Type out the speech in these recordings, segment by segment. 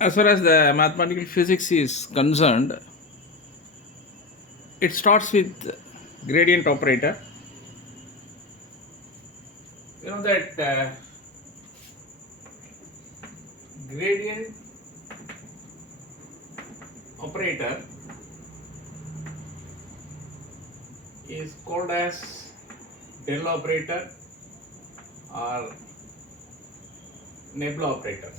As far as the mathematical physics is concerned, it starts with gradient operator. You know that gradient operator is called as del operator or nebula operator.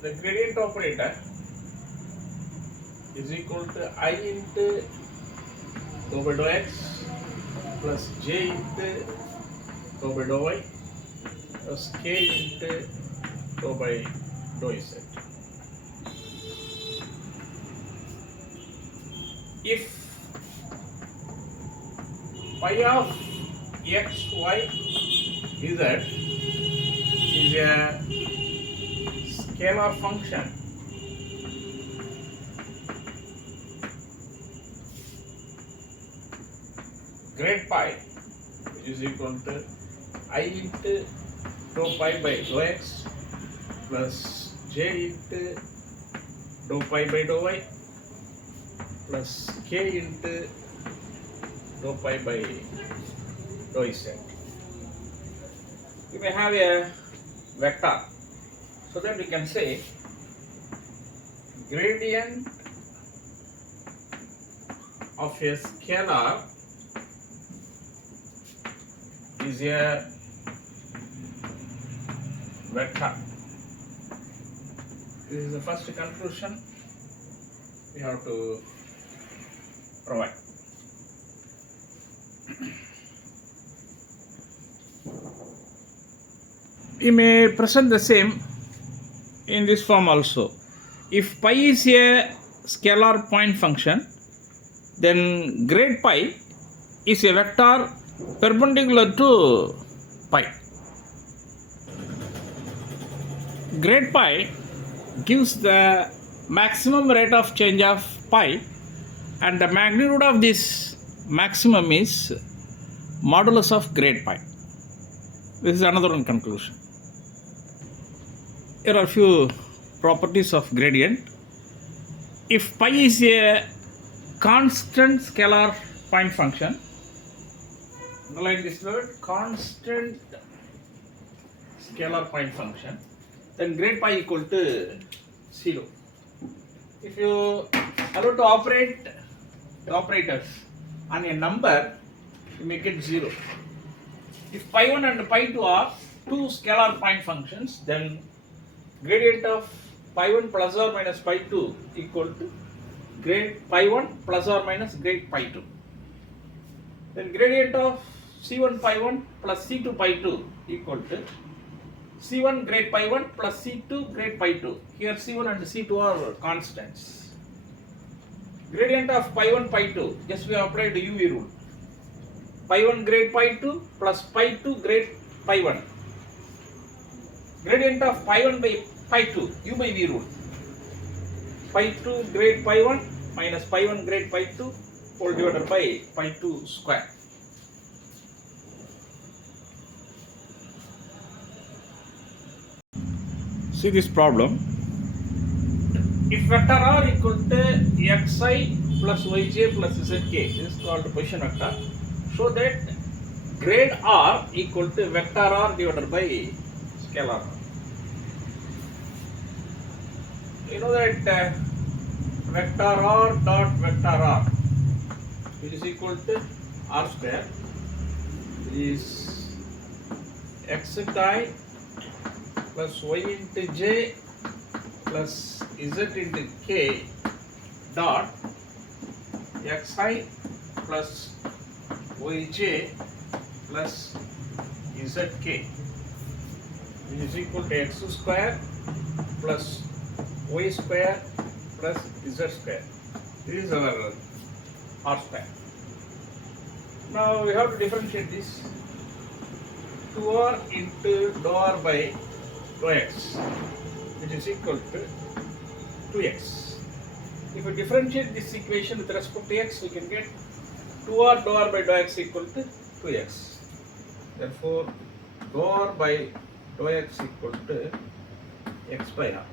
The gradient operator is equal to I into dou by dou x plus j into dou by dou y plus k into dou by dou z. If phi of x, y, z is a scalar function, grade pi, which is equal to I into dou pi by dou x plus j into dou pi by dou y plus k into dou pi by dou z. You may have a vector, so that we can say gradient of a scalar is a vector. This is the first conclusion we have to provide. We may present the same in this form also. If pi is a scalar point function, then grade pi is a vector perpendicular to pi. Grade pi gives the maximum rate of change of pi, and the magnitude of this maximum is modulus of grade pi. This is another one conclusion. Here are a few properties of gradient. If pi is a constant scalar point function, underline this word, constant scalar point function, then grade pi equal to 0. If you allow to operate the operators on a number, you make it 0. If pi 1 and pi 2 are two scalar point functions, then gradient of pi 1 plus or minus pi 2 equal to grade pi 1 plus or minus grade pi 2. Then gradient of c1 pi 1 plus c2 pi 2 equal to c1 grade pi 1 plus c2 grade pi 2. Here c1 and c2 are constants. Gradient of pi 1 pi 2, just we applied the UV rule. Pi 1 grade pi 2 plus pi 2 grade pi 1. Gradient of pi 1 by pi 2, u by v rule. Pi 2 grade pi 1 minus pi 1 grade pi 2 whole divided by pi 2 square. See this problem. If vector r equal to xi plus yj plus zk, this is called position vector. Show that grade r equal to vector r divided by scalar r. You know that vector r dot vector r, which is equal to r square, is x I plus y into j plus z into k dot xi plus yj plus zk, which is equal to x square plus y square plus z square. This is our r square. Now we have to differentiate this. 2r into dou r by dou x, which is equal to 2x. If we differentiate this equation with respect to x, we can get 2r dou r by dou x equal to 2x. Therefore, dou r by dou x equal to x by r.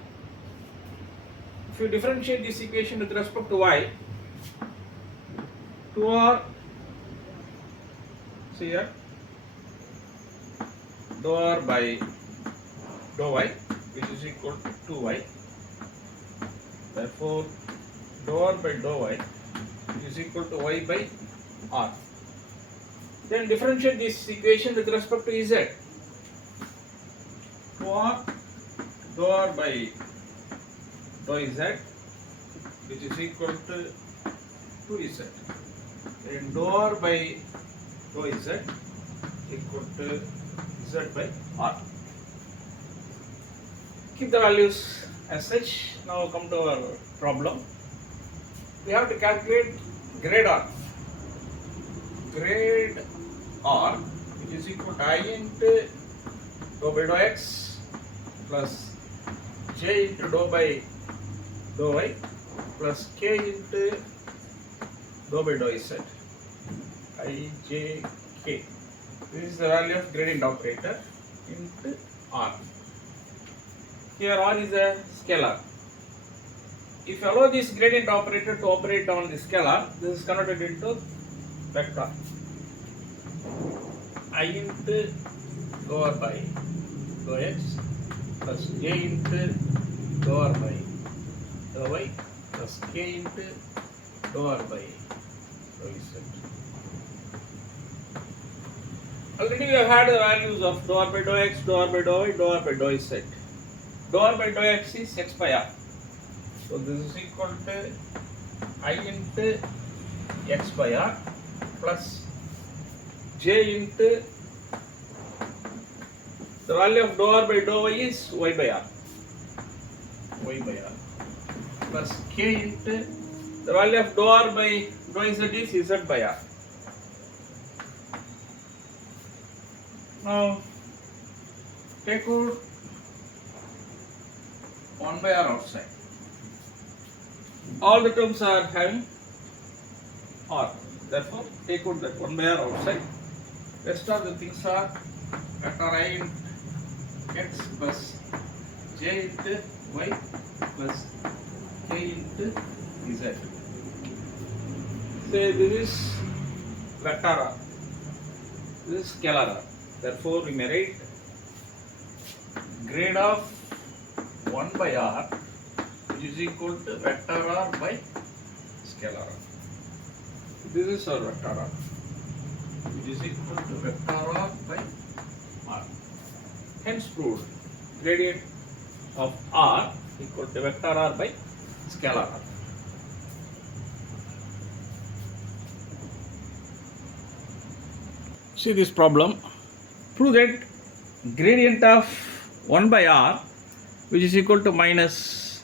If you differentiate this equation with respect to y, 2r, see here, dou r by dou y, which is equal to 2y. Therefore, dou r by dou y is equal to y by r. Then differentiate this equation with respect to z. 2r dou r by dou z, which is equal to 2z. And dou r by dou z equal to z by r. Keep the values as such. Now come to our problem. We have to calculate grade r. Grade r, which is equal to I into dou by dou x plus j into dou by dou y plus k into dou by dou z. I, j, k. This is the value of gradient operator into r. Here r is a scalar. If you allow this gradient operator to operate on the scalar, this is converted into vector. I into dou r by dou x plus j into dou r by dou y plus k into dou r by dou z. Already we have had the values of dou r by dou x, dou r by dou y, dou r by dou z. Dou r by dou x is x by r. So this is equal to I into x by r plus j into the value of dou r by dou y is y by r plus k into the value of dou r by dou z is z by r. Now take out 1 by r outside. All the terms are having r. Therefore, take out that 1 by r outside. Rest of the things are vector I into x plus j into y plus k into z. Say this is vector r. This is scalar r. Therefore, we may write grade of 1 by r, which is equal to vector r by scalar r. This is our vector r, which is equal to vector r by r. Hence proved gradient of r equal to vector r by scalar r. See this problem. Prove that gradient of 1 by r, which is equal to minus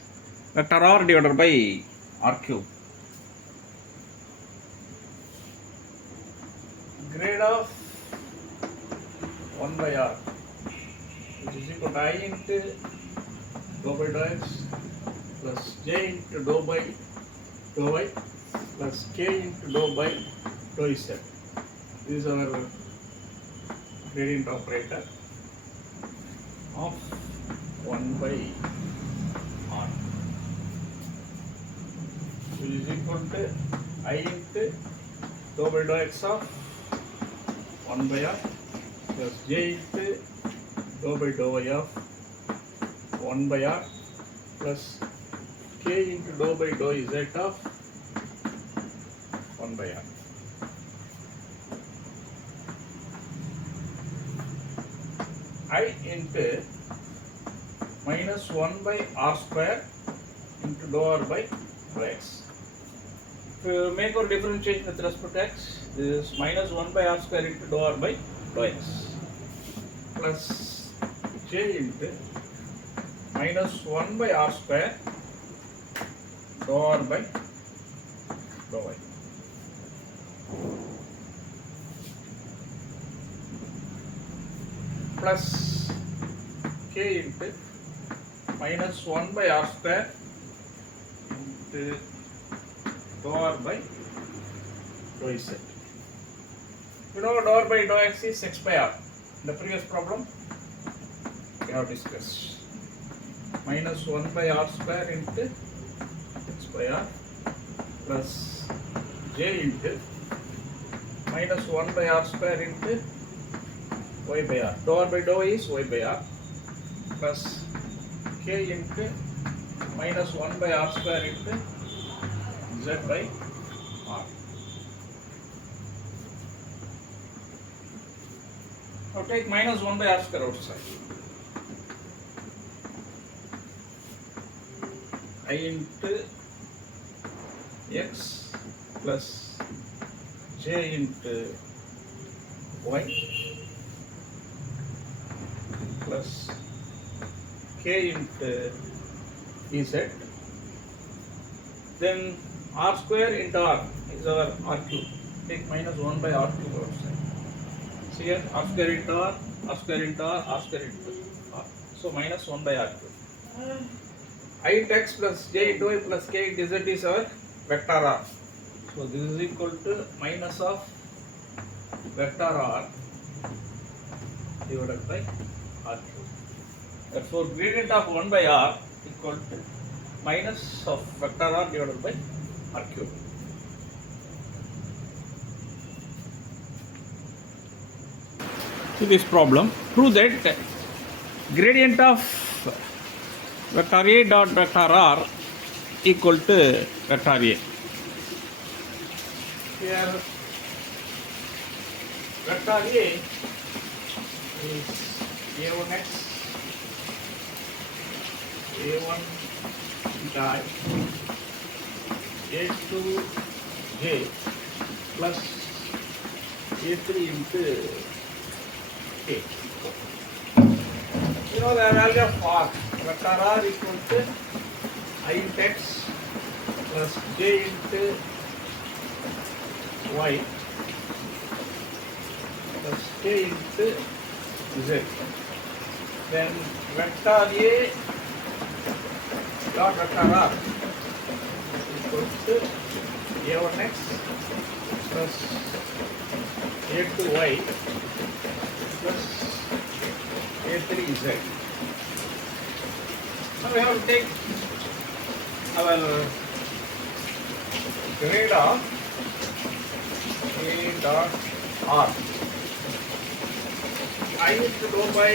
vector r divided by r cube. Grade of 1 by r, which is equal to I into dou by dou x plus j into dou by dou y plus k into dou by dou z. This is our gradient operator of 1 by r, which is equal to I into dou by dou x of 1 by r plus j into dou by dou y of 1 by r plus k into dou by dou z of 1 by r. I into minus 1 by r square into dou r by dou x. If you make our differentiation with respect to x, this is minus 1 by r square into dou r by dou x plus j into minus 1 by r square dou r by dou y. Plus k into minus 1 by r square into dou r by dou z. You know dou r by dou x is x by r. In the previous problem, have discussed. Minus 1 by r square into x by r plus j into minus 1 by r square into y by r. Dou r by dou y is y by r plus k into minus 1 by r square into z by r. Now take minus 1 by r square outside. I into x plus j into y plus k into z. Then r square into r is our r cube. Take minus 1 by r cube outside. See here, r square into r square into r square into r. So minus 1 by r cube. I into x plus j into y plus k into z is our vector r. So this is equal to minus of vector r divided by r cube. Therefore, gradient of 1 by r equal to minus of vector r divided by r cube. See this problem. Prove that gradient of vector a dot vector r equal to vector a. Here vector a is a1x, a1 die, a2j plus a3 into k. You know the value of r. Vector r equal to I into x plus j into y plus k into z. Then vector a dot vector r equal to a1x plus a2y plus a3z. Now we have to take our grade of a dot r. I is to dou by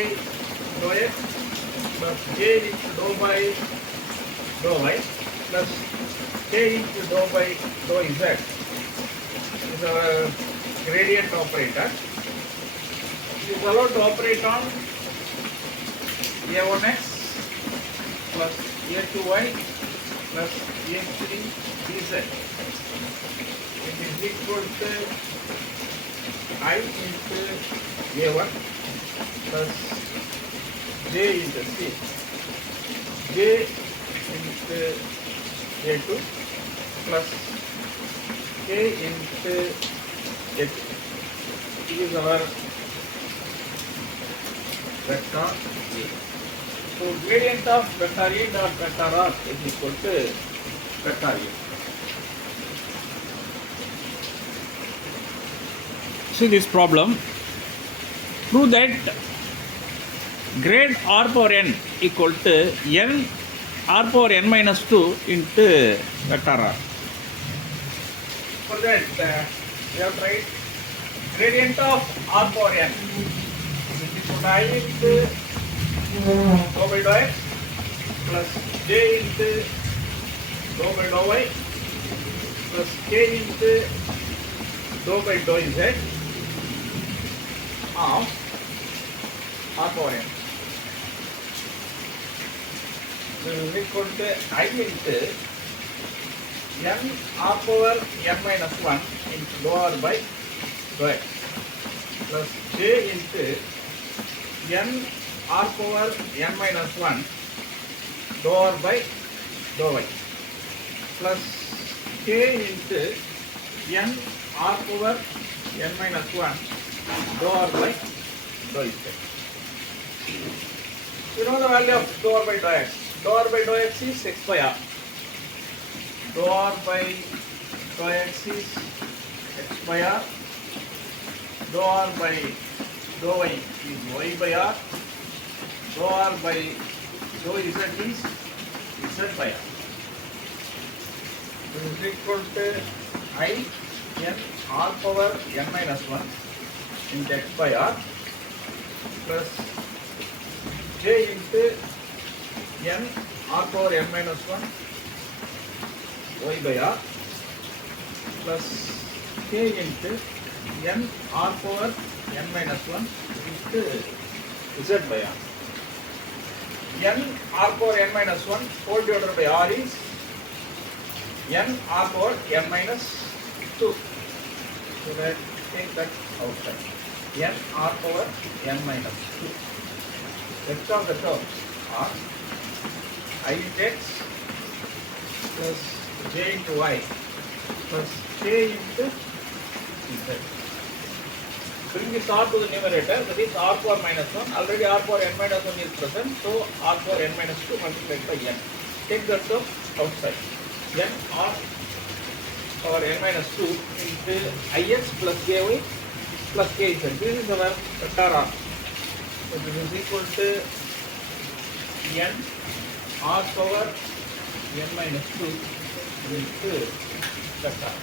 dou x plus j is to dou by dou y plus k is to dou by dou z is our gradient operator. It is allowed to operate on a1x plus a2y plus a3dz. It is equal to I into a1 plus j into c, j into a2 plus k into a2. It is our vector a. So gradient of vector a dot vector r is equal to vector a. See this problem. Prove that grade r power n equal to n r power n minus 2 into vector r. For that, we have to write gradient of r power n. I into dou by dou x plus j into dou by dou y plus k into dou by dou z of r power n. This is equal to I into n r power n minus 1 into dou r by dou x plus j into n r power n minus 1 dou r by dou y plus k into n r power n minus 1 dou r by dou z. You know the value of dou r by dou x. Dou r by dou x is x by r. Dou r by dou x is x by r. Dou r by dou y is y by r. rho r by rho z is z by r. This is equal to I n r power n minus 1 into x by r plus j into n r power n minus 1 y by r plus k into n r power n minus 1 into z by r. N r power n minus 1 whole divided by r is n r power n minus 2. So that take that outside. N r power n minus 2. Rest of the terms are I into x plus j into y plus k into z. Bring this r to the numerator, that is r power minus 1. Already r power n minus 1 is present, so r power n minus 2 multiplied by n. Take that term outside. Then r power n minus 2 into ix plus ky plus kz. This is our vector r. So this is equal to n r power n minus 2 into vector.